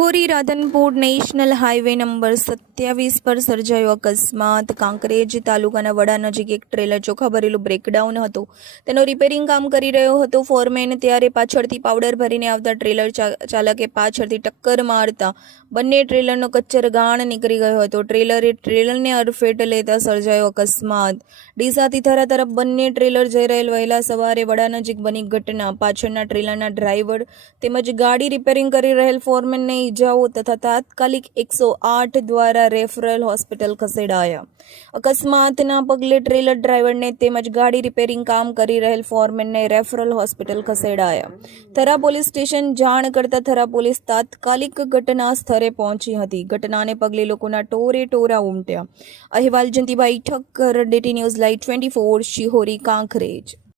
Shihori Radhanpur national highway number સત્યાવીસ પર સર્જાયો અકસ્માત. કાંકરેજ તાલુકાના વડા નજીક એક ટ્રેલર ચોખા ભરેલું બ્રેકડાઉન હતું. તેનો રિપેરિંગ કામ કરી રહ્યો હતો. ફોરમેન ત્યારે પાછળથી પાવડર ભરીને આવતા ટ્રેલર ચાલકે પાછળથી ટક્કર મારતા બંને ટ્રેલરનો કચ્ચર ગાણ નીકળી ગયો હતો. ટ્રેલરે ટ્રેલરને અડફેટ લેતા સર્જાયો અકસ્માત. ડીસાથી થરા તરફ બંને ટ્રેલર જઈ રહેલ વહેલા સવારે વડા નજીક બની ઘટના. પાછળના ટ્રેલરના ડ્રાઈવર તેમજ ગાડી રિપેરિંગ કરી રહેલ ફોરમેનને ઈજાઓ તથા તાત્કાલિક એકસો આઠ દ્વારા રેફરલ હોસ્પિટલ ખસેડાયા. અકસ્માતના પગલે ટ્રેલર ડ્રાઈવરને તેમજ ગાડી રિપેરિંગ કામ કરી રહેલ ફોરમેનને રેફરલ હોસ્પિટલ ખસેડાયા. થરા પોલીસ સ્ટેશન જાણ કરતા થરા પોલીસ તાત્કાલિક ઘટના સ્થળે પહોંચી હતી. ઘટનાને પગલે લોકોના ટોરે ટોરા ઉમટ્યા. અહેવાલ Jantibhai Thakkar, DT news live twenty four, Shihori, Kankrej.